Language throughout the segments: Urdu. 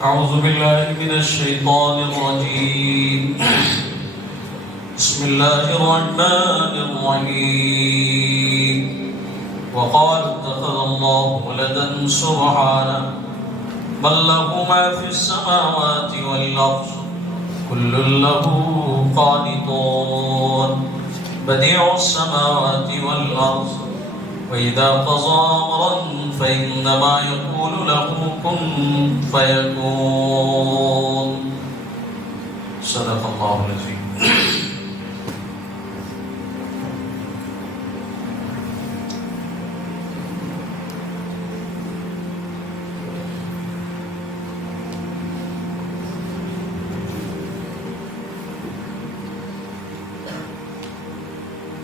أعوذ بالله من الشيطان الرجيم. بسم الله الرحمن الرحيم. وقال اتخذ الله ولدا سبحانه بل له ما في السماوات والأرض كل له قانتون بديع السماوات والأرض وإذا قضى أمرا فإنما يقول له كن فيكون. صدق الله العظيم.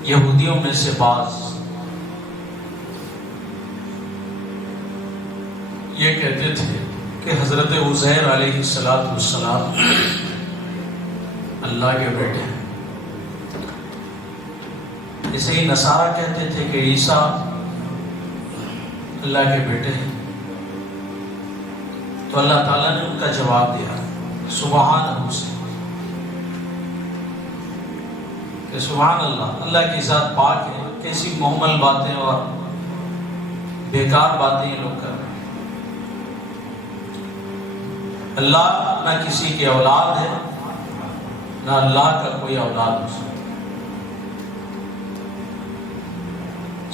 یہودیوں میں سے بعض یہ کہتے تھے کہ حضرت عزیر علیہ السلام اللہ کے بیٹے ہیں. اسے ہی نصارہ کہتے تھے کہ عیسیٰ اللہ کے بیٹے ہیں. تو اللہ تعالیٰ نے ان کا جواب دیا سبحانہ سے کہ سبحان اللہ کی ذات پاک ہے. کیسی محمل باتیں اور بیکار باتیں یہ لوگ کر رہے ہیں. اللہ نہ کسی کی اولاد ہے نہ اللہ کا کوئی اولاد ہو سکتا.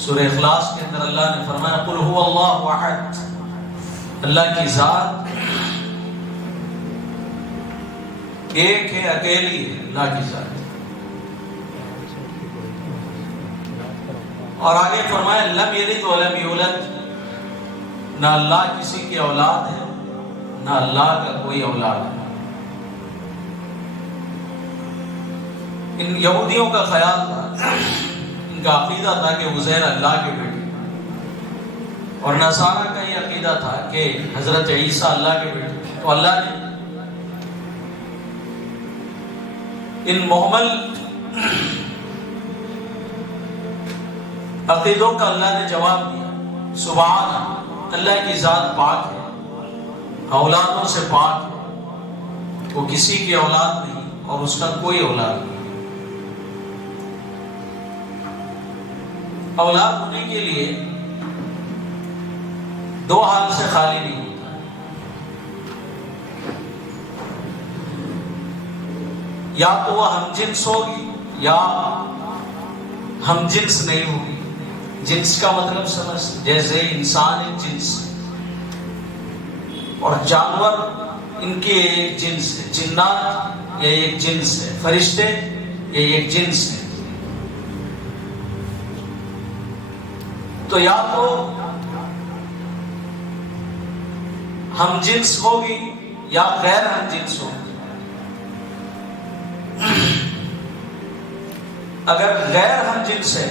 سورہ اخلاص کے اندر اللہ نے فرمایا قل هو اللہ احد. اللہ کی ذات ایک ہے, اکیلی ہے. اللہ کی ذات. اور آگے فرمایا لم یلد ولم یولد. نہ اللہ کسی کی اولاد ہے نہ اللہ کا کوئی اولاد ہے. ان یہودیوں کا خیال تھا, ان کا عقیدہ تھا کہ عزیر اللہ کے بیٹے, اور نصارہ کا یہ عقیدہ تھا کہ حضرت عیسیٰ اللہ کے بیٹے. تو اللہ نے ان محمل عقیدوں کا اللہ نے جواب دیا سبحان اللہ کی ذات پاک ہے, اولادوں سے پاک ہے. وہ کسی کی اولاد نہیں اور اس کا کوئی اولاد نہیں. اولاد ہونے کے لیے دو حال سے خالی نہیں ہوتا. یا تو وہ ہم جنس ہوگی یا ہم جنس نہیں ہوگی. جنس کا مطلب سمجھ, جیسے انسان ایک جنس اور جانور ان کے ایک جنس ہے, جنات یہ ایک جنس ہے, فرشتے یہ ایک جنس ہے. تو یا تو ہم جنس ہوگی یا غیر ہم جنس ہوگی. اگر غیر ہم جنس ہے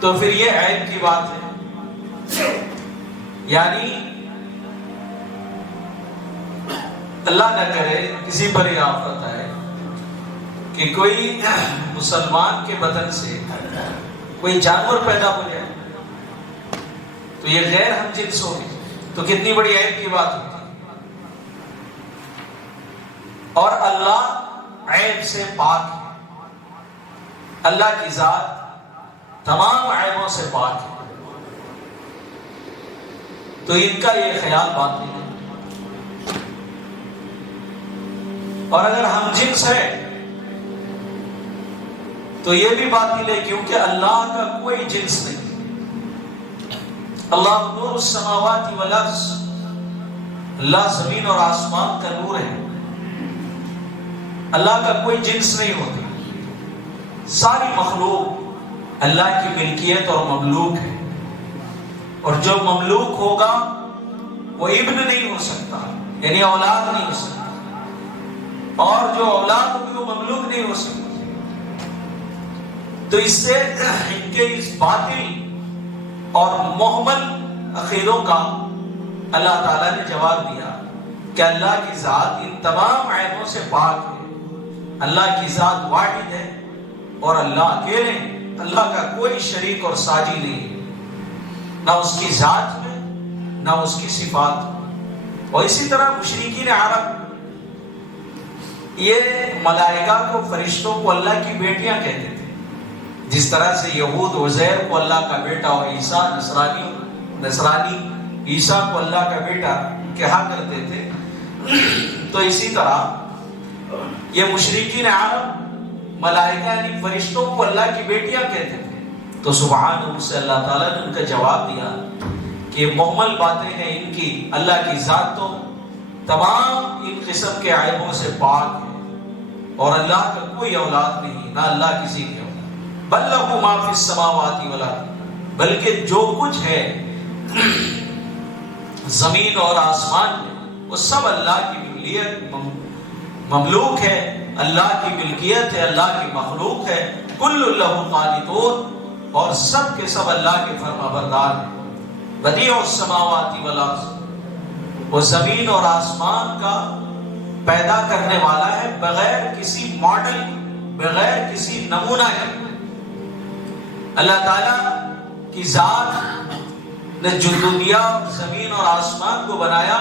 تو پھر یہ عیب کی بات ہے. یعنی اللہ نہ کرے کسی پر یہ آفت آئے کہ کوئی مسلمان کے بدن سے کوئی جانور پیدا ہو جائے تو یہ غیر ہم جنس ہوگی, تو کتنی بڑی عیب کی بات ہوتی. اور اللہ عیب سے پاک ہے. اللہ کی ذات تمام عیبوں سے پاک ہے. تو ان کا یہ خیال باطل ہے. اور اگر ہم جنس ہے تو یہ بھی باطل ہے, کیونکہ اللہ کا کوئی جنس نہیں. اللہ نور السماوات والارض, اللہ زمین اور آسمان کا نور ہے. اللہ کا کوئی جنس نہیں ہوتا. ساری مخلوق اللہ کی ملکیت اور مملوک ہے, اور جو مملوک ہوگا وہ ابن نہیں ہو سکتا, یعنی اولاد نہیں ہو سکتا, اور جو اولاد ہوگی وہ مملوک نہیں ہو سکتا. تو اس سے ان کے اس باطل اور محمل عقیدوں کا اللہ تعالیٰ نے جواب دیا کہ اللہ کی ذات ان تمام عیبوں سے پاک ہے. اللہ کی ذات واحد ہے اور اللہ اکیلے. اللہ کا کوئی شریک اور ساجی نہیں, نہ اس کی ذات میں نہ اس کی صفات میں. اور اسی طرح مشرکین عرب یہ ملائکہ کو، فرشتوں کو اللہ کی بیٹیاں کہتے تھے، جس طرح سے یہود عزیر کو اللہ کا بیٹا اور عیسیٰ نصرانی عیسیٰ کو اللہ کا بیٹا کہا کرتے تھے، تو اسی طرح یہ مشرکین عرب ملائکہ یعنی فرشتوں کو اللہ کی بیٹیاں کہتے تھے۔ تو سبحان سے اللہ تعالیٰ نے ان کا جواب دیا کہ محمل باتیں ہیں ان کی، اللہ کی ذات تو تمام ان قسم کے عیبوں سے پاک ہے، اور اللہ کا کوئی اولاد نہیں، نہ اللہ کسی کی اولاد، بل لہ ما فی السماوات والارض، بلکہ جو کچھ ہے زمین اور آسمان میں وہ سب اللہ کی ملکیت مملوک ہے، اللہ کی ملکیت ہے، اللہ کی مخلوق ہے، کل لہ قانتون، اور سب کے سب اللہ کے فرما بردار ہیں۔ بدیع السماوات والارض، وہ زمین اور آسمان کا پیدا کرنے والا ہے بغیر کسی ماڈل کے، بغیر کسی نمونہ کے۔ اللہ تعالیٰ کی ذات نے جو دنیا زمین اور آسمان کو بنایا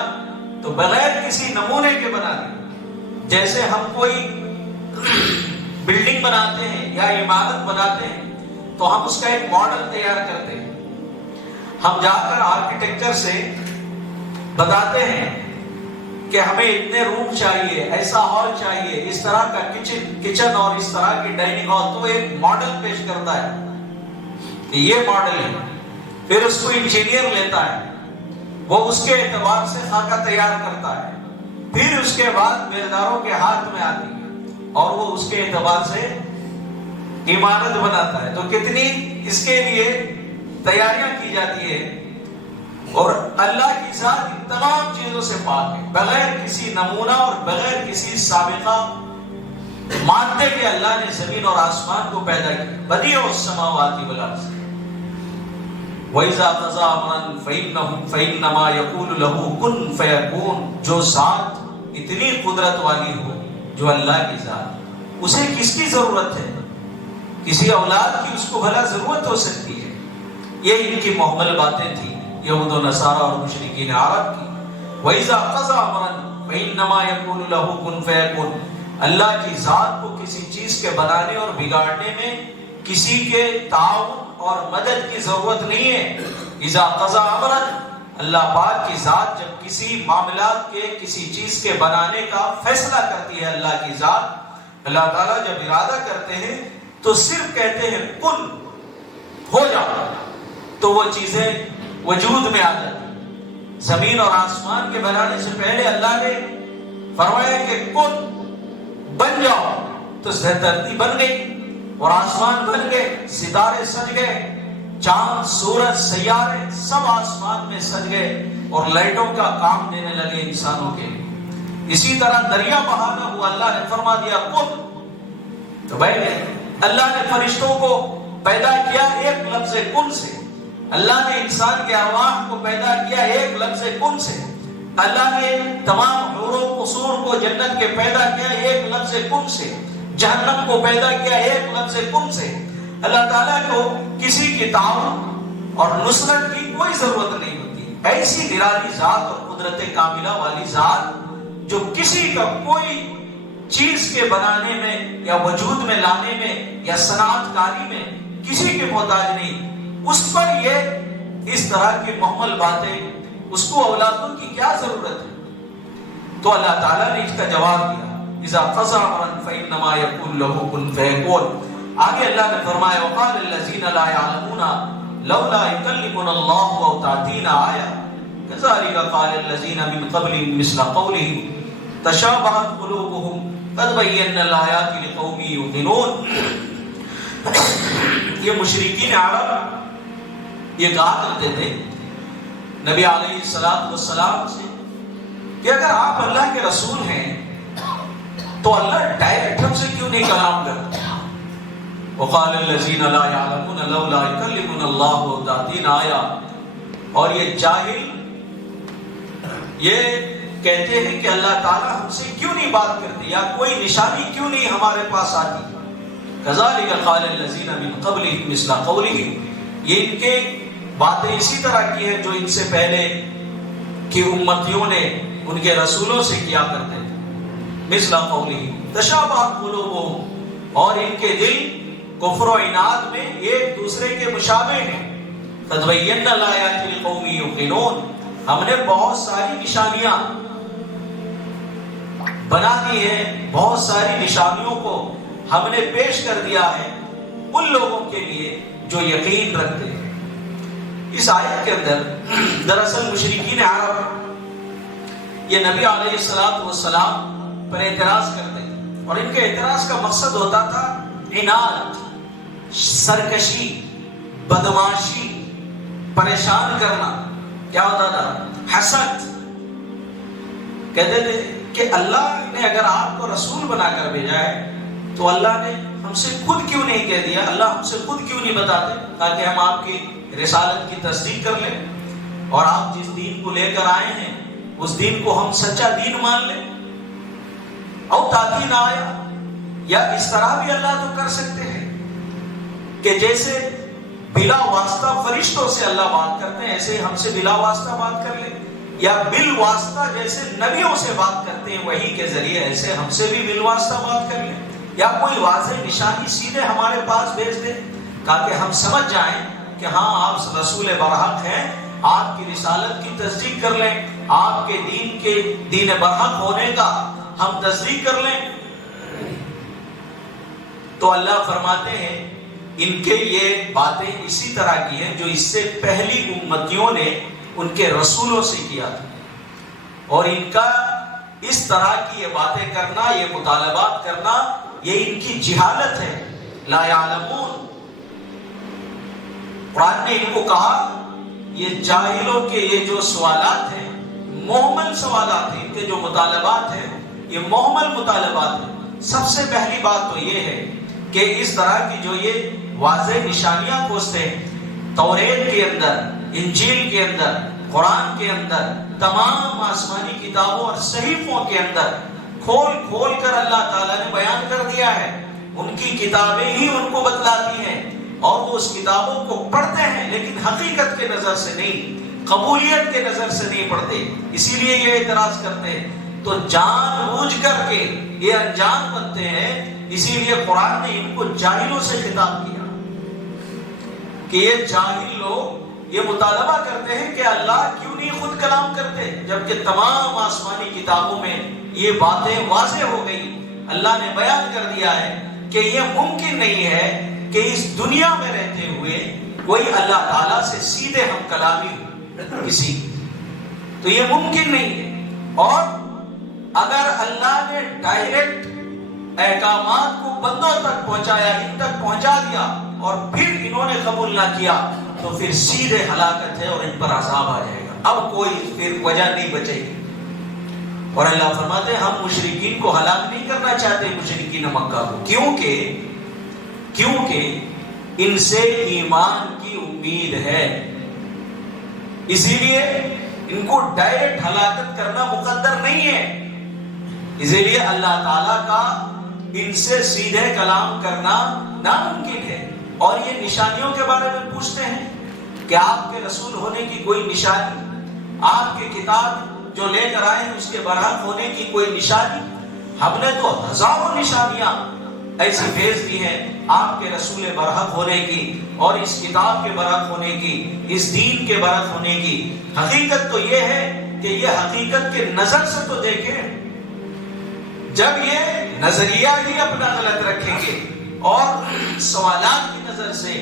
تو بغیر کسی نمونے کے بنا دیا۔ جیسے ہم کوئی بلڈنگ بناتے ہیں یا عمارت بناتے ہیں تو ہم اس کا ایک ماڈل تیار کرتے ہیں، ہم جا کر آرکیٹیکچر سے بتاتے ہیں کہ ہمیں اتنے روم چاہیے، ایسا ہال چاہیے، اس طرح کا کچن اور اس طرح کی ڈائننگ ہال، تو ایک ماڈل پیش کرتا ہے کہ یہ ماڈل ہے، پھر اس کو انجینئر لیتا ہے، وہ اس کے اعتبار سے خاکہ تیار کرتا ہے، پھر اس کے بعد بیلداروں کے ہاتھ میں آتی ہے اور وہ اس کے اعتبار سے عمارت بناتا ہے۔ تو کتنی اس کے لیے تیاریاں کی جاتی ہے، اور اللہ کی ذات ان تمام چیزوں سے پاک ہے، بغیر کسی نمونہ اور بغیر کسی سابقہ مانتے کہ اللہ نے زمین اور آسمان کو پیدا کیا۔ بدیع السماوات والارض، وَإِذَا قَضَىٰ أَمْرًا فَإِنَّمَا يَقُولُ لَهُ كُن فَيَكُونُ، جو ذات اتنی قدرت والی ہو، جو اللہ کی ذات، اسے کس کی ضرورت ہے؟ کسی اولاد کی اس کو بھلا ضرورت ہو سکتی ہے؟ یہ ان کی محمل باتیں تھیں یہود و نصارہ اور مشرکین عرب کی۔ وَإِذَا قَضَىٰ أَمْرًا فَإِنَّمَا يَقُولُ لَهُ كُن فَيَكُونُ، اللہ کی ذات کو کسی چیز کے بنانے اور بگاڑنے میں کسی کے تعاون اور مدد کی ضرورت نہیں ہے۔ اذا قضا امرا، اللہ پاک کی ذات جب کسی معاملات کے، کسی چیز کے بنانے کا فیصلہ کرتی ہے، اللہ کی ذات، اللہ تعالیٰ جب ارادہ کرتے ہیں تو صرف کہتے ہیں کن، ہو جاؤ، تو وہ چیزیں وجود میں آ جاتی۔ زمین اور آسمان کے بنانے سے پہلے اللہ نے فرمایا کہ کن، بن جاؤ، تو دھرتی بن گئی اور آسمان بن گئے، ستارے سج گئے، چاند سورج سیارے سب آسمان میں سج گئے اور لائٹوں کا کام دینے لگے انسانوں کے۔ اسی طرح دریا بہانا ہوا، اللہ نے فرما دیا کن، تو بھائی اللہ نے فرشتوں کو پیدا کیا ایک لفظ کن سے، اللہ نے انسان کے ارواح کو پیدا کیا ایک لفظ کن سے، اللہ نے تمام حور و قصور کو جنت کے پیدا کیا ایک لفظ کن سے، جہنم کو پیدا کیا ایک لفظ کن سے۔ اللہ تعالیٰ کو کسی کی تعاون اور نصرت کی کوئی ضرورت نہیں ہوتی۔ ایسی نرالی ذات اور قدرت کاملہ والی ذات جو کسی کا کوئی چیز کے بنانے میں یا وجود میں لانے میں یا صنعت کاری میں کسی کے محتاج نہیں، اس پر یہ اس طرح کی محمل باتیں، اس کو اولادوں کی کیا ضرورت ہے؟ تو اللہ تعالیٰ نے اس کا جواب دیا، اذا قضى امرا فانما يقول له كن فيكون۔ آگے اللہ نے فرمایا وقال الذين لا يعلمون لولا يكلمنا الله او تاتينا آية كذلك قال الذين من قبلهم مثل قولهم تشابهت قلوبهم قد بينا الآيات لقوم يوقنون۔ یہ مشرکین عرب یہ کہا کرتے تھے نبی علیہ السلام سے کہ اگر آپ اللہ کے رسول ہیں تو اللہ ڈائریکٹ ہم سے کیوں نہیں کلام کرتا؟ وقال الذين لا يعلمون لولا يكلمنا الله او تاتينا آية، اور یہ جاہل یہ کہتے ہیں کہ اللہ تعالیٰ ہم سے کیوں نہیں بات کرتے یا کوئی نشانی کیوں نہیں ہمارے پاس آتی۔ كذلك قال الذين من قبلهم مثل قولهم، یہ ان کے باتیں اسی طرح کی ہیں جو ان سے پہلے کی امتیوں نے ان کے رسولوں سے کیا کرتے تھے. مثل قولہ تشابہت قلوبہم، اور ان کے دل کفر و عناد میں ایک دوسرے کے مشابہ ہیں. قد بینا الآیات لقوم یوقنون، ہم نے بہت ساری نشانیاں بنا دی ہیں، بہت ساری نشانیوں کو ہم نے پیش کر دیا ہے ان لوگوں کے لیے جو یقین رکھتے ہیں. اس آیت کے اندر دراصل مشرکین عرب یہ نبی علیہ السلام پر اعتراض کرتے تھے، اور ان کے اعتراض کا مقصد ہوتا تھا عناد، سرکشی، بدماشی، پریشان کرنا. کیا ہوتا تھا؟ حسد. کہتے تھے کہ اللہ نے اگر آپ کو رسول بنا کر بھیجا ہے تو اللہ نے ہم سے خود کیوں نہیں کہہ دیا، اللہ ہم سے خود کیوں نہیں بتاتے تاکہ ہم آپ کی رسالت کی تصدیق کر لیں اور آپ جس دین کو لے کر آئے ہیں اس دین کو ہم سچا دین مان لیں. او تاتی نہ آیا، یا اس طرح بھی اللہ تو کر سکتے ہیں کہ جیسے بلا واسطہ فرشتوں سے اللہ بات کرتے ہیں ایسے ہم سے بلا واسطہ بات کر لیں، یا بال واسطہ جیسے نبیوں سے بات کرتے ہیں وحی کے ذریعے ایسے ہم سے بھی بال واسطہ بات کر لیں، یا کوئی واضح نشانی سیدھے ہمارے پاس بھیج دیں تاکہ ہم سمجھ جائیں کہ ہاں آپ رسول برحق ہیں، آپ کی رسالت کی تصدیق کر لیں، آپ کے دین برحق ہونے کا ہم تصدیق کر لیں. تو اللہ فرماتے ہیں ان کے یہ باتیں اسی طرح کی ہیں جو اس سے پہلی امتیوں نے ان کے رسولوں سے کیا تھا، اور ان کا اس طرح کی یہ باتیں کرنا، یہ مطالبات کرنا، یہ ان کی جہالت ہے. لا یعلمون، قرآن نے ان کو کہا یہ جاہلوں کے یہ جو سوالات ہیں محمل سوالات ہیں، ان کے جو مطالبات ہیں یہ محمل مطالبات ہیں. سب سے پہلی بات تو یہ ہے کہ اس طرح کی جو یہ واضح نشانیاں کھوجتے ہیں توریت کے اندر، انجیل کے اندر، قرآن کے اندر، تمام آسمانی کتابوں اور صحیفوں کے اندر کھول کھول کر اللہ تعالیٰ نے بیان کر دیا ہے. ان کی کتابیں ہی ان کو بتلاتی ہیں اور وہ اس کتابوں کو پڑھتے ہیں لیکن حقیقت کے نظر سے نہیں، قبولیت کے نظر سے نہیں پڑھتے، اسی لیے یہ اعتراض کرتے ہیں. تو جان بوجھ کر کے یہ انجان بنتے ہیں، اسی لیے قرآن نے ان کو جاہلوں سے خطاب کیا کہ یہ جاہل لوگ یہ مطالبہ کرتے ہیں کہ اللہ کیوں نہیں خود کلام کرتے، جبکہ تمام آسمانی کتابوں میں یہ باتیں واضح ہو گئی. اللہ نے بیان کر دیا ہے کہ یہ ممکن نہیں ہے کہ اس دنیا میں رہتے ہوئے کوئی اللہ تعالیٰ سے سیدھے ہم کلامی ہو کسی، تو یہ ممکن نہیں ہے. اور اگر اللہ نے ڈائریکٹ احکامات کو بندوں تک پہنچایا، ان تک پہنچا دیا اور پھر انہوں نے قبول نہ کیا تو پھر سیدھے ہلاکت ہے اور ان پر عذاب آ جائے گا، اب کوئی پھر وجہ نہیں بچے گی. اور اللہ فرماتے ہیں ہم مشرکین کو ہلاک نہیں کرنا چاہتے، مشرکین مکہ کو، کیونکہ ان سے ایمان کی امید ہے، اسی لیے ان کو ڈائریکٹ ہلاکت کرنا مقدر نہیں ہے. اسی لیے اللہ تعالیٰ کا ان سے سیدھے کلام کرنا ناممکن ہے. اور یہ نشانیوں کے بارے میں پوچھتے ہیں کہ آپ کے رسول ہونے کی کوئی نشانی، آپ کے کتاب جو لے کر آئے ہیں اس کے برحق ہونے کی کوئی نشانی. ہم نے تو ہزاروں نشانیاں ایسی بھیج دی ہیں آپ کے رسول برحق ہونے کی اور اس کتاب کے برحق ہونے کی، اس دین کے برحق ہونے کی. حقیقت تو یہ ہے کہ یہ حقیقت کے نظر سے تو دیکھیں. جب یہ نظریہ ہی اپنا غلط رکھیں گے اور سوالات کی نظر سے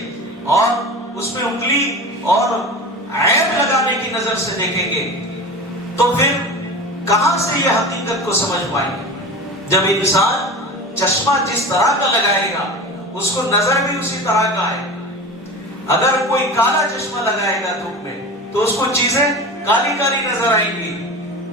اور اس میں انگلی اور عیب لگانے کی نظر سے دیکھیں گے تو پھر کہاں سے یہ حقیقت کو سمجھ پائیں گے. جب انسان چشمہ جس طرح کا لگائے گا اس کو نظر بھی اسی طرح کا ہے. اگر کوئی کالا چشمہ لگائے گا دھوپ میں تو اس کو چیزیں کالی کالی نظر آئیں گی،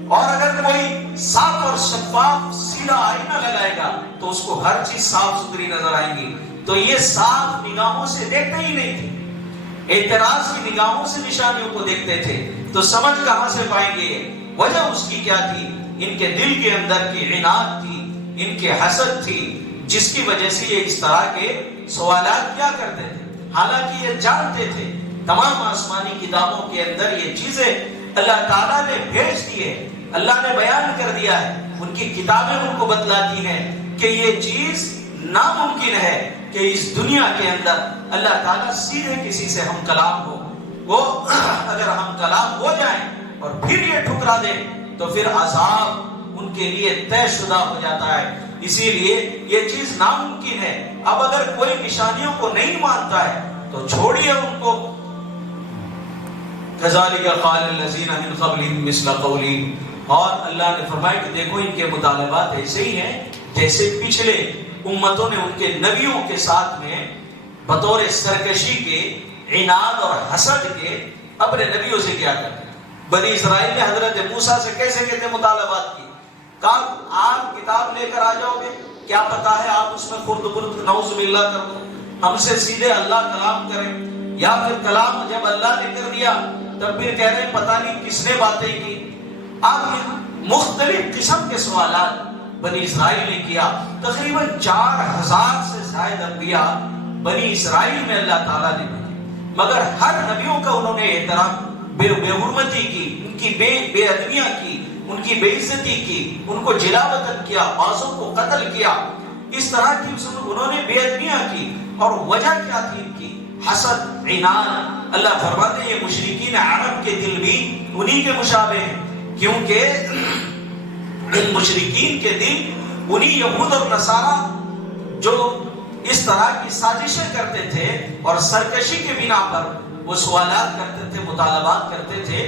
اور اگر کوئی صاف اور شفاف سیدھا آئینہ لگائے گا تو اس کو ہر چیز صاف ستھری نظر آئیں گی. تو یہ صاف نگاہوں سے دیکھتے ہی نہیں تھے، اعتراض کی نگاہوں سے نشانیوں کو دیکھتے تھے. تو سمجھ کہاں سے پائیں گے؟ وجہ اس کی کیا تھی؟ ان کے دل کے اندر کی عناد تھی، ان کے حسد تھی، جس کی وجہ سے یہ اس طرح کے سوالات کیا کرتے تھے. حالانکہ یہ جانتے تھے تمام آسمانی کتابوں کے اندر یہ چیزیں اللہ تعالیٰ نے بھیج دی ہے اللہ نے بیان کر دیا ہے، ان کی کتابیں ان کو بتلاتی ہیں کہ یہ چیز ناممکن ہے کہ اس دنیا کے اندر اللہ تعالیٰ سیدھے کسی سے ہم کلام ہو۔ وہ اگر ہم کلام ہو جائیں اور پھر یہ ٹھکرا دیں تو پھر عذاب ان کے لیے طے شدہ ہو جاتا ہے، اسی لیے یہ چیز ناممکن ہے۔ اب اگر کوئی نشانیوں کو نہیں مانتا ہے تو چھوڑیے ان کو۔ کذالک قال الذین من قبلہم مثل قولہم، اور اللہ نے فرمایا کہ دیکھو ان کے مطالبات ایسے ہی ہیں جیسے پچھلے امتوں نے ان کے نبیوں کے ساتھ میں بطور سرکشی کے، عناد اور حسد کے اپنے نبیوں سے کیا کرتے۔ بنی اسرائیل نے حضرت موسیٰ سے کیسے کہتے مطالبات کی، کہا آپ کتاب لے کر آ جاؤ گے، کیا پتا ہے آپ اس میں خرد برد نعوذ باللہ کر دو، ہم سے سیدھے اللہ کلام کریں، یا پھر کلام جب اللہ نے کر دیا تب پھر کہہ رہے ہیں پتہ نہیں کس نے باتیں کی۔ اب مختلف قسم کے سوالات بنی اسرائیل نے کیا۔ تقریباً 4000 سے زائد انبیاء بنی اسرائیل میں اللہ تعالیٰ نے بھیجے، مگر ہر نبیوں کا انہوں نے احترام، بے حرمتی کی، ان کی بے ادبیاں کی، ان کی بے عزتی کی، ان کو جلا وطن کیا، بعضوں کو قتل کیا، اس طرح کی انہوں نے بے ادبیاں کی۔ اور وجہ کیا تھی ان کی؟ حسد، عناد۔ اللہ فرماتے ہیں یہ مشرکین عرب کے دل بھی انہی کے مشابہ ہیں، کیونکہ ان مشرکین کے دل انہی یہود اور نصارہ جو اس طرح کی سازشیں کرتے تھے اور سرکشی کے بنا پر وہ سوالات کرتے تھے، مطالبات کرتے تھے،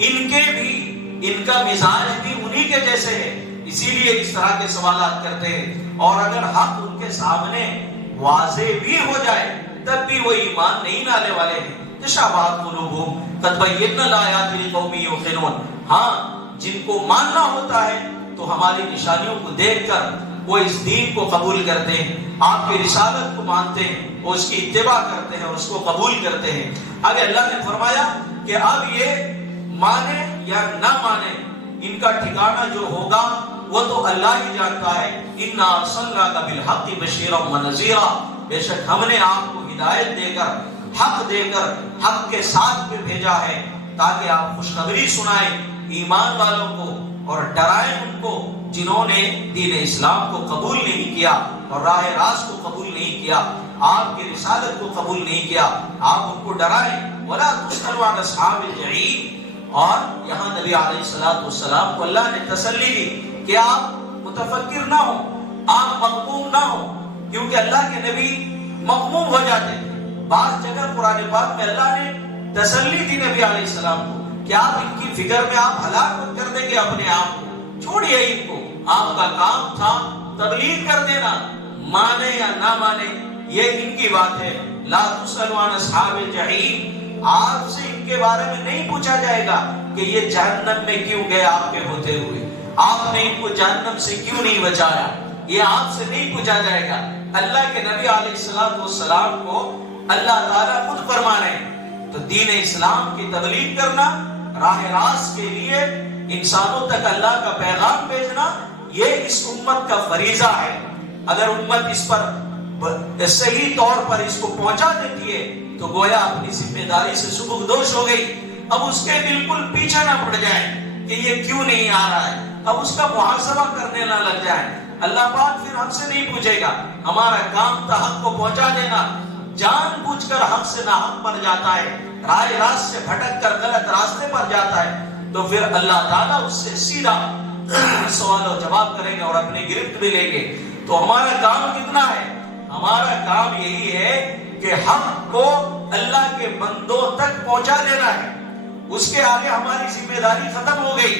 ان کا مزاج بھی انہی کے جیسے ہے، اسی لیے اس طرح کے سوالات کرتے ہیں۔ اور اگر حق ان کے سامنے واضح بھی ہو جائے تب بھی وہ ایمان نہیں لانے والے ہیں۔ تشابہت قلوبہم قد بینا الآیات لقوم یوقنون، ہاں جن کو ماننا ہوتا ہے تو ہماری نشانیوں کو دیکھ کر وہ اس دین کو قبول کرتے ہیں، آپ کی رسالت کو مانتے ہیں، وہ اس کی اتباع کرتے ہیں اور اس کو قبول کرتے ہیں۔ آگے اللہ نے فرمایا کہ اب یہ مانے یا نہ مانے، ان کا ٹھکانہ جو ہوگا وہ تو اللہ ہی جانتا ہے۔ اِنَّا أَرْسَلْنَاكَ بِالْحَقِّ بَشِيرًا وَنَذِيرًا، بے شک ہم نے آپ کو ہدایت دے کر، حق دے کر، حق کے ساتھ میں بھیجا ہے تاکہ آپ خوشخبری سنائیں ایمان والوں کو اور ڈرائیں ان کو جنہوں نے دین اسلام کو قبول نہیں کیا اور راہ راست کو قبول نہیں کیا، آپ کی رسالت کو قبول نہیں کیا، آپ ان کو ڈرائیں۔ وَلَا تُسْأَلُوا عَنْ أَصْحَابِ الْجَحِيمِ، اور یہاں نبی علیہ السلام کو اللہ نے تسلی دی کہ آپ متفکر نہ ہو، آپ مغموم نہ ہو، کیونکہ اللہ کے نبی مغموم ہو جاتے تھے۔ بعض جگہ قرآن پاک میں اللہ نے تسلی دی نبی علیہ السلام کو کہ آپ ان کی فکر میں آپ ہلاک کر دیں گے اپنے آپ کو، چھوڑیے ان کو، آپ کا کام تھا تبلیغ کر دینا، مانے یا نہ مانے یہ ان کی بات ہے۔ لا تسألوا عن اصحاب الجحیم، آپ سے ان کے بارے میں نہیں پوچھا جائے گا کہ یہ جہنم میں کیوں گئے آپ کے ہوتے ہوئے، آپ نے ان کو جہنم سے کیوں نہیں بچایا، یہ آپ سے نہیں پوچھا جائے گا۔ اللہ کے نبی علیہ السلام کو اللہ تعالیٰ خود فرما رہے ہیں، تو دین اسلام کی تبلیغ کرنا، راہ راست کے لیے انسانوں تک اللہ کا پیغام بھیجنا، یہ اس امت کا فریضہ ہے۔ اگر امت اس پر صحیح طور پر اس کو پہنچا دیتی ہے تو گویا اپنی ذمہ داری سے سبکدوش ہو گئی، اب اس کے بالکل پیچھے نہ پڑ جائیں کہ یہ کیوں نہیں آ رہا ہے، اب اس کا محاسبہ کرنے نہ لگ جائیں۔ اللہ پاک پھر ہم سے نہیں پوچھے گا، ہمارا کام تھا حق کو پہنچا دینا۔ جان بوجھ کر حق سے ناحق پر جاتا ہے، راہ راست سے بھٹک کر غلط راستے پر جاتا ہے، تو پھر اللہ تعالیٰ اس سے سیدھا سوال و جواب کریں گے اور اپنی گرفت بھی لیں گے۔ تو ہمارا کام کتنا ہے؟ ہمارا کام یہی ہے کہ حق کو اللہ کے بندوں تک پہنچا دینا ہے، اس کے آگے ہماری ذمہ داری ختم ہو گئی،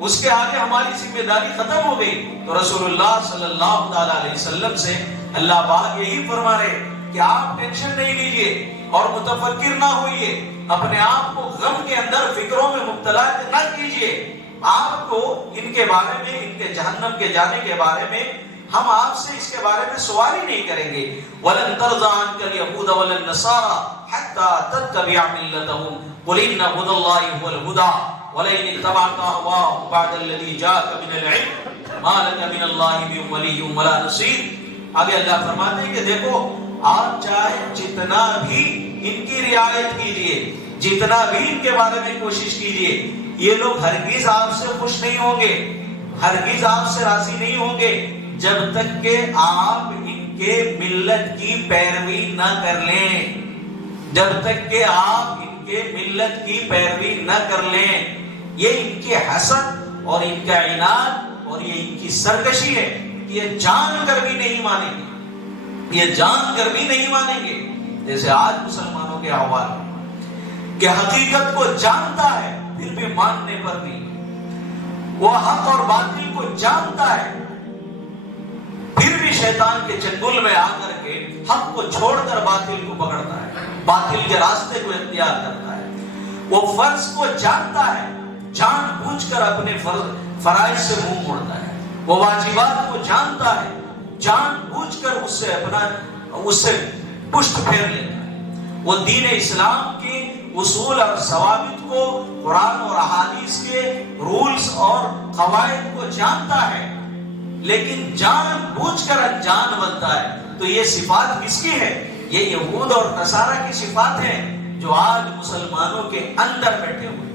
اس کے آگے ہماری ذمہ داری ختم ہو گئی۔ تو رسول اللہ صلی اللہ علیہ وسلم سے اللہ پاک یہی فرما رہے کہ آپ ٹینشن نہیں لیجئے اور متفکر نہ ہوئیے، اپنے آپ کو غم کے اندر فکروں میں مبتلا نہ کیجئے۔ آپ کو ان کے بارے میں، ان کے جہنم کے جانے کے بارے میں ہم آپ سے اس کے بارے میں سوال ہی نہیں کریں گے۔ وَلَن تَرْضَىٰ عَنكَ الْيَهُودَ وَلَا النَّصَارَىٰ حَتَّىٰ تَتَّبِعَ مِلَّتَهُمْ قُلْ إِنَّ هُدَى اللَّهِ هُوَ الْهُدَىٰ وَلَئِنِ اتَّبَعْتَ أَهْوَاءَهُمْ بَعْدَ الَّذِي جَاءَكَ مِنَ الْعِلْمِ مَا لَكَ مِنَ اللَّهِ مِن وَلِيٍّ وَلَا نَصِيرٍ۔ آگے اللہ فرماتے ہیں کہ دیکھو آپ چاہے جتنا بھی ان کی رعایت کیجئے، جتنا بھی ان کے بارے میں کوشش کیجئے، یہ لوگ ہرگز آپ سے خوش نہیں ہوں گے، ہرگز آپ سے راضی نہیں ہوں گے جب تک کہ آپ ان کے ملت کی پیروی نہ کر لیں، جب تک کہ آپ ان کے ملت کی پیروی نہ کر لیں۔ یہ ان کے حسد اور ان کا عناد اور یہ ان کی سرکشی ہے، یہ جان کر بھی نہیں مانیں گے، یہ جان کر بھی نہیں مانیں گے۔ جیسے آج مسلمانوں کے احوال کہ حقیقت کو جانتا ہے پھر بھی ماننے پر نہیں، وہ حق اور باطل کو جانتا ہے پھر بھی شیطان کے چنگل میں آ کر کے حق کو چھوڑ کر باطل کو پکڑتا ہے، باطل کے راستے کو اختیار کرتا ہے۔ وہ فرض کو جانتا ہے، جان بوجھ کر اپنے فرائض سے منہ موڑتا ہے۔ وہ واجبات کو جانتا ہے، جان بوجھ کر اس سے پشت پھیر لیتا ہے۔ وہ دین اسلام کے اصول اور ضوابط کو، قرآن اور احادیث کے رولز اور قواعد کو جانتا ہے لیکن جان بوجھ کر انجان بنتا ہے۔ تو یہ صفات کس کی ہے؟ یہ یہود اور نصارہ کی صفات ہیں جو آج مسلمانوں کے اندر بیٹھے ہوئے،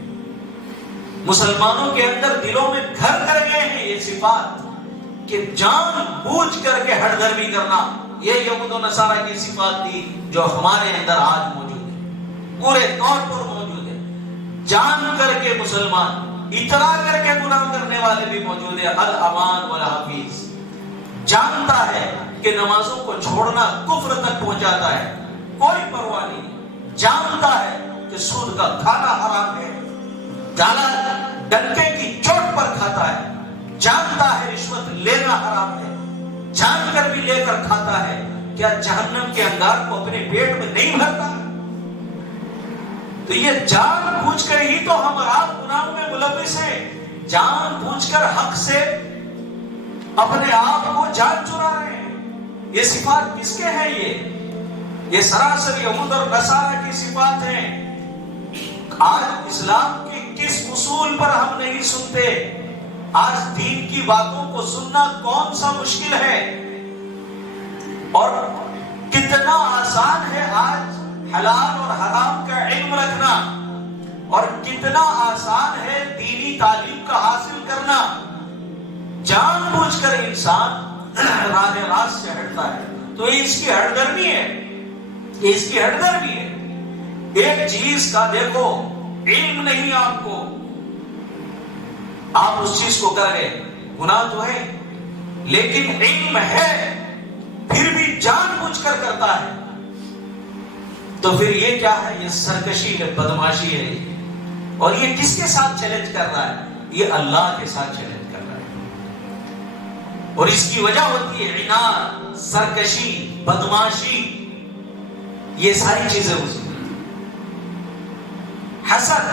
مسلمانوں کے اندر دلوں میں گھر کر گئے ہیں یہ صفات، کہ جان بوجھ کر کے ہٹ دھرمی کرنا۔ یہ یہود و نصارہ کی صفات تھی جو ہمارے اندر آج موجود ہے، پورے طور پر موجود ہے۔ جان کر کے مسلمان، اترا کر کے گناہ کرنے والے بھی موجود ہیں۔ الامان والحفیظ جانتا ہے کہ نمازوں کو چھوڑنا کفر تک پہنچاتا ہے، کوئی پرواہ نہیں۔ جانتا ہے کہ سود کا کھانا حرام ہے، گالا ڈنکے کی چوٹ پر کھاتا ہے، جانتا ہے رشوت لینا حرام ہے، جان کر بھی لے کر کھاتا ہے۔ کیا جہنم کے انگار کو اپنے پیٹ میں نہیں بھرتا؟ تو یہ جان بوجھ کر ہی تو ہم آپ گناہوں میں ملوث ہیں، جان بوجھ کر حق سے اپنے آپ کو جان چرا رہے ہیں۔ یہ صفات کس کے ہیں؟ یہ سراسر یہود اور نصارہ کی صفات ہیں۔ آج اسلام کے کس اصول پر ہم نہیں سنتے؟ آج دین کی باتوں کو سننا کون سا مشکل ہے، اور کتنا آسان ہے آج حلال اور حرام کا علم رکھنا، اور کتنا آسان ہے دینی تعلیم کا حاصل کرنا۔ جان بوجھ کر انسان راہ راست سے ہٹتا ہے، تو یہ اس کی ہٹ درمی ہے، یہ اس کی ہٹ درمی ہے۔ ایک چیز کا دیکھو، علم نہیں آپ کو، آپ اس چیز کو کر گئے، گناہ تو ہے، لیکن علم ہے پھر بھی جان بوجھ کر کرتا ہے، تو پھر یہ کیا ہے؟ یہ سرکشی ہے، بدماشی ہے۔ اور یہ کس کے ساتھ چیلنج کر رہا ہے؟ یہ اللہ کے ساتھ چیلنج کر رہا ہے، اور اس کی وجہ ہوتی ہے عناد، سرکشی، بدماشی، یہ ساری چیزیں اس میں۔ حسد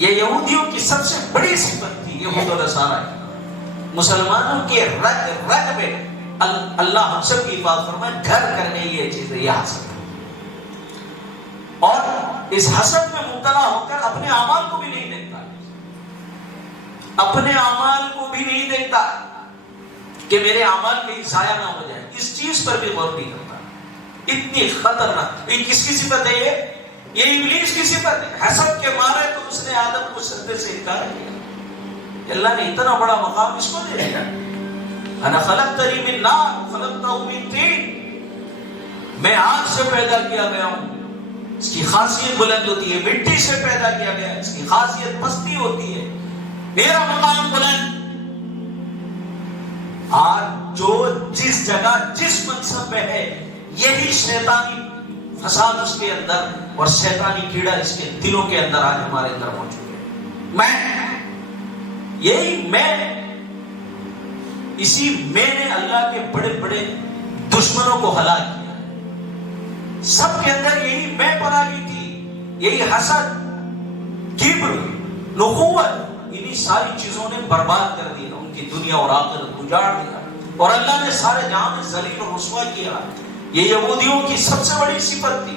یہ یہودیوں کی سب سے بڑی صفت تھی، یہود و نصارہ کی۔ مسلمانوں کے رگ رگ میں اللہ ہم سب کی بات فرمائے گھر کرنے یہ چیزیں، یہ حسد، اور اس حسد میں مبتلا ہو کر اپنے اعمال کو بھی نہیں دیکھتا، اپنے اعمال کو بھی نہیں دیکھتا کہ میرے اعمال کہیں ضائع نہ ہو جائے، اس چیز پر بھی غور نہیں کرتا۔ اتنی خطرناک، یہ کس کی صفت ہے؟ یہ ابلیس کی صفت ہے۔ حسد کے مارے تو اس نے آدم کو سجدے سے انکار کیا، اللہ نے اتنا بڑا مقام اس کو دے دیا۔ انا خلقتنی من نار خلقتہ من طین، میں آگ سے پیدا کیا گیا ہوں، اس کی خاصیت بلند ہوتی ہے، مٹی سے پیدا کیا گیا، اس کی خاصیت پستی ہوتی ہے، میرا مقام بلند۔ آج جو جس جگہ جس منصب میں ہے، یہی شیطانی فساد اس کے اندر اور شیطانی کیڑا اس کے دلوں کے اندر آج ہمارے اندر موجود ہے۔ میں نے اللہ کے بڑے بڑے دشمنوں کو ہلاک کیا، سب کے اندر یہی میں پر آ گئی تھی، یہی حسد، کبر، نخوت، انہی ساری چیزوں نے برباد کر دیا، ان کی دنیا اور آخرت اجاڑ دیا، اور اللہ نے سارے جہاں میں ذلیل و رسوا کیا۔ یہ یہودیوں کی سب سے بڑی صفت تھی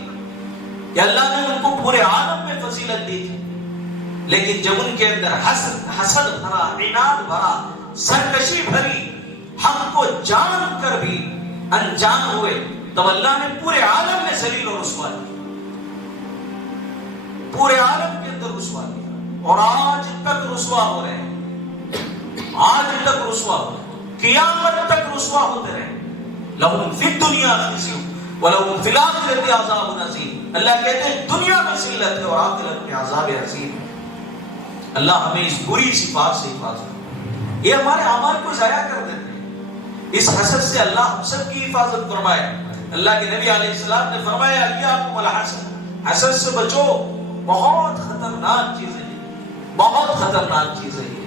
کہ اللہ نے ان کو پورے عالم میں فضیلت دی تھی، لیکن جب ان کے اندر حسد بھرا، عناد بھرا، سرکشی بھری، حق کو جان کر بھی انجان ہوئے، تب اللہ نے پورے عالم میں ذلیل و رسوا کیا، پورے عالم کے اندر رسوا کیا۔ اور آج تک رسوا ہو رہے ہیں، آج تک رسوا ہو رہے ہیں، قیامت تک رسوا ہوتے رہے۔ لہم فی الدنیا خزی ولہم فی الآخرۃ عذاب عظیم۔ اللہ کہتے ہیں دنیا میں ذلت ہے اور آخرت میں عذاب عظیم ہے۔ اللہ ہمیں اس بری صفات سے حفاظت، یہ ہمارے اعمال کو ضائع کر دیتے ہیں، اس حسد سے اللہ ہم سب کی حفاظت فرمائے۔ اللہ کے نبی علیہ السلام نے فرمایا ایاکم الحسد، حسد سے بچو، بہت خطرناک چیز ہے، بہت خطرناک چیز ہے یہ،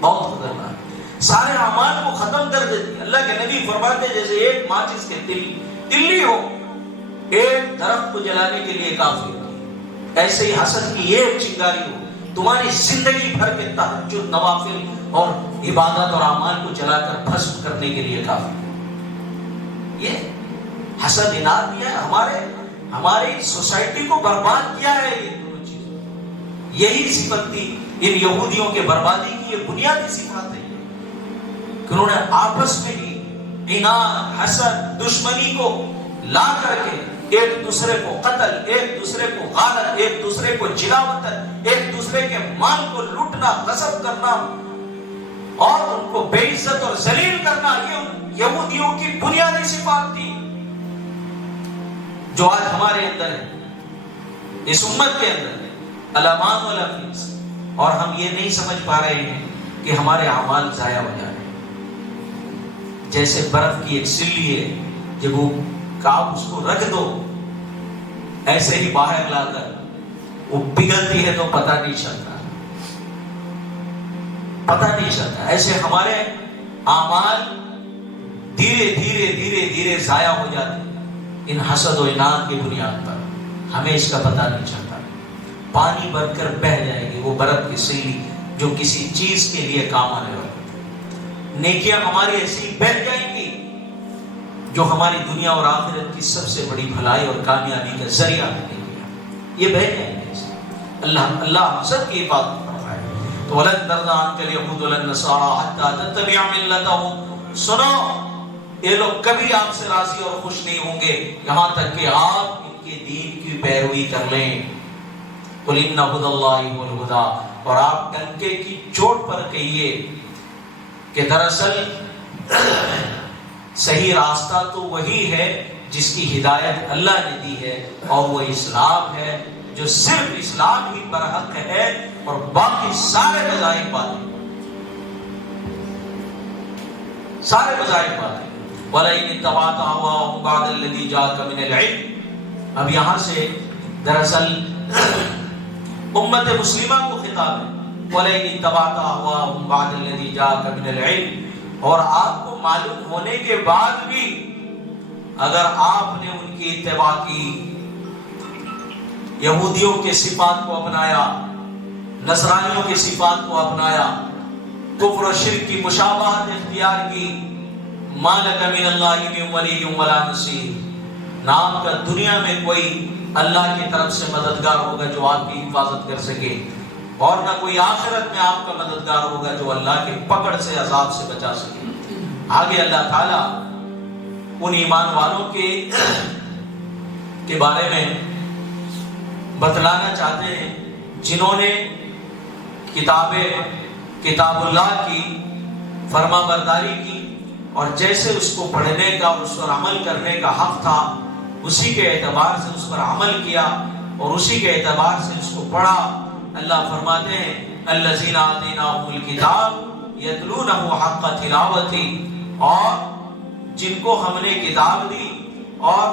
بہت خطرناک، سارے اعمال کو ختم کر دیتی ہے۔ اللہ کے نبی فرماتے ہیں جیسے ایک ماچس کے تلی ہو ایک درخت کو جلانے کے لیے کافی ہوتی ہے، ایسے ہی حسد کی ایک چنگاری ہو تمہاری زندگی بھر کے تہجد، نوافل اور عبادت اور اعمال کو جلا کر بھسم کرنے کے لیے کافی۔ یہ حسد اناد کیا ہے، ہماری سوسائٹی کو برباد کیا ہے۔ یہ دونوں چیزیں، یہی صفت تھی ان یہودیوں کے بربادی کی، یہ بنیادی صفات ہے کہ انہوں نے آپس میں ہی اناد، حسد، دشمنی کو لا کر کے ایک دوسرے کو قتل، ایک دوسرے کو غارت، ایک دوسرے کو جلاوطن، ایک دوسرے کے مال کو لوٹنا، غصب کرنا اور ان کو بے عزت اور ذلیل کرنا، یہ یہودیوں کی بنیادی صفات تھی جو آج ہمارے اندر ہے، اس امت کے اندر ہے، علمان والافیس، اور ہم یہ نہیں سمجھ پا رہے ہیں کہ ہمارے اعمال ضائع ہو جائیں۔ جیسے برف کی ایک سلی ہے، جب وہ آپ اس کو رکھ دو ایسے ہی باہر لا کر وہ پگھلتی ہے تو پتہ نہیں چلتا، پتہ نہیں چلتا۔ ایسے ہمارے اعمال دھیرے دھیرے دھیرے دھیرے ضائع ہو جاتے ہیں ان حسد و اناد کی بنیاد پر، ہمیں اس کا پتہ نہیں چلتا۔ پانی بن کر بہہ جائے گی وہ برف کی سلی جو کسی چیز کے لیے کام آنے والی، نیکیاں ہماری ایسی بہہ جائیں گی جو ہماری دنیا اور آخرت کی سب سے بڑی بھلائی اور کامیابی کا ذریعہ بنے گی، یہ بہہ جائیں گے۔ اللہ ہم سب کی حفاظت فرمائے۔ تو وَلَن تَرْضَىٰ عَنكَ الْيَهُودُ وَلَا النَّصَارَىٰ حَتَّىٰ تَتَّبِعَ مِلَّتَهُمْ۔ سنو، یہ لوگ کبھی آپ سے راضی اور خوش نہیں ہوں گے یہاں تک کہ آپ ان کے دین کی پیروی کر لیں۔ قُلْ إِنَّ هُدَى اللَّهِ هُوَ الْهُدَىٰ، اور آپ ڈنکے کی چوٹ پر کہیے کہ دراصل صحیح راستہ تو وہی ہے جس کی ہدایت اللہ نے دی ہے، اور وہ اسلام ہے جو صرف اسلام ہی برحق ہے اور باقی سارے مذاہب باطل، سارے مذاہب باطل۔ وَلَئِنِ اتَّبَعْتَ أَهْوَاءَهُمْ بَعْدَ الَّذِي جَاءَكَ مِنَ الْعِلْمِ۔ اب یہاں سے دراصل امت مسلمہ کو خطاب ہے، وَلَئِنِ اتَّبَعْتَ أَهْوَاءَهُمْ بَعْدَ الَّذِي جَاءَكَ مِنَ الْعِلْمِ، اور آپ کو معلوم ہونے کے بعد بھی اگر آپ نے ان کی اتباع کی، یہودیوں کے صفات کو اپنایا، نصرانیوں کی صفات کو اپنایا، کفر و شرک کی مشابہت اختیار کی، مَا لَكَ مِنَ اللَّهِ مِن وَلِيٍّ وَلَا نَصِيرٍ، نام کا دنیا میں کوئی اللہ کی طرف سے مددگار ہوگا جو آپ کی حفاظت کر سکے، اور نہ کوئی آخرت میں آپ کا مددگار ہوگا جو اللہ کے پکڑ سے، عذاب سے بچا سکے۔ آگے اللہ تعالیٰ ان ایمان والوں کے بارے میں بتلانا چاہتے ہیں جنہوں نے کتاب اللہ کی فرما برداری کی، اور جیسے اس کو پڑھنے کا اور اس پر عمل کرنے کا حق تھا اسی کے اعتبار سے اس پر عمل کیا اور اسی کے اعتبار سے اس کو پڑھا۔ اللہ فرماتے ہیں الذین آتیناہم الکتاب یتلونہ حق تلاوتہ، اور جن کو ہم نے کتاب دی اور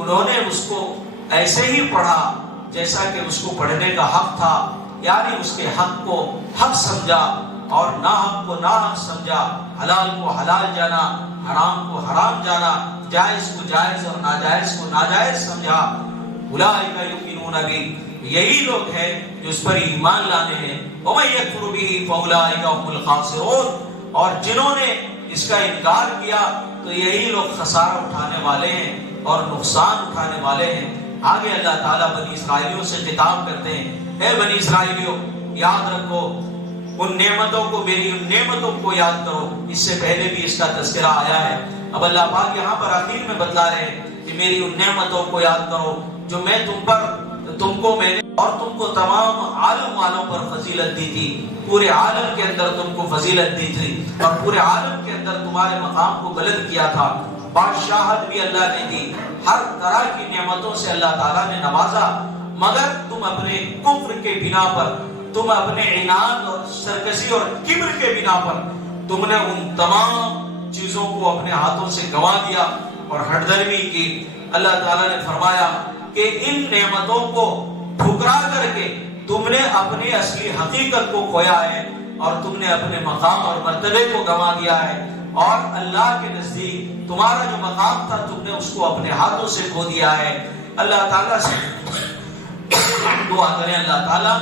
انہوں نے اس کو ایسے ہی پڑھا جیسا کہ اس کو پڑھنے کا حق تھا، یعنی اس کے حق کو حق سمجھا اور ناحق کو ناحق سمجھا، حلال کو حلال جانا، حرام کو حرام جانا، جائز کو جائز اور ناجائز کو ناجائز سمجھا۔ اولئک یؤمنون بہ، یہی لوگ ہیں جو اس پر ایمان لانے ہیں۔ ومن یکفر بہ فاولئک هم الخاسرون، اور جنہوں نے اس کا انکار کیا تو یہی لوگ خسارہ اٹھانے والے ہیں اور نقصان اٹھانے والے ہیں۔ آگے اللہ تعالیٰ بنی اسرائیلیوں سے خطاب کرتے ہیں، اے بنی اسرائیلیوں یاد رکھو ان نعمتوں کو، میری ان نعمتوں کو یاد کرو۔ اس سے پہلے بھی اس کا تذکرہ آیا ہے، اب اللہ پاک یہاں پر آخر میں بتلا رہے ہیں کہ میری ان نعمتوں کو یاد کرو جو میں تم پر تم کو میں نے اور تم کو تمام عالم والوں پر فضیلت دی تھی، پورے عالم کے اندر تم کو فضیلت دی تھی، اور پورے عالم کے اندر تمہارے مقام کو بلند کیا تھا، بادشاہت بھی اللہ نے دی، ہر طرح کی نعمتوں سے اللہ تعالیٰ نے نوازا، مگر تم اپنے کفر کے بنا پر، تم اپنے عناد اور سرکشی اور کبر کے بنا پر تم نے ان تمام چیزوں کو اپنے ہاتھوں سے گنوا دیا اور ہٹ درمی کی۔ اللہ تعالیٰ نے فرمایا کہ ان نعمتوں کو ٹھکرا کر کے تم نے اپنے اصلی حقیقت کو کھویا ہے، اور تم نے اپنے مقام اور مرتبے کو گنوا دیا ہے، اور اللہ کے نزدیک تمہارا جو مقام تھا تم نے اس کو اپنے ہاتھوں سے کھو دیا ہے۔ اللہ تعالیٰ سے دعا کریں اللہ تعالیٰ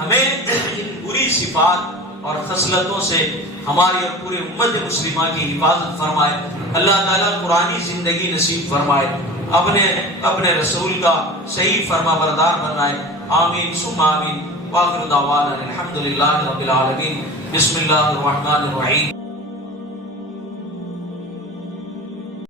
ہمیں ان بری صفات اور خصلتوں سے ہماری اور پورے امت مسلمہ کی حفاظت فرمائے۔ اللہ تعالیٰ قرآنی زندگی نصیب فرمائے، اپنے رسول کا صحیح فرما بردار بنائے۔ آمین ثم آمین۔ وآخر دعوانا الحمدللہ رب العالمین۔ بسم اللہ الرحمن الرحیم۔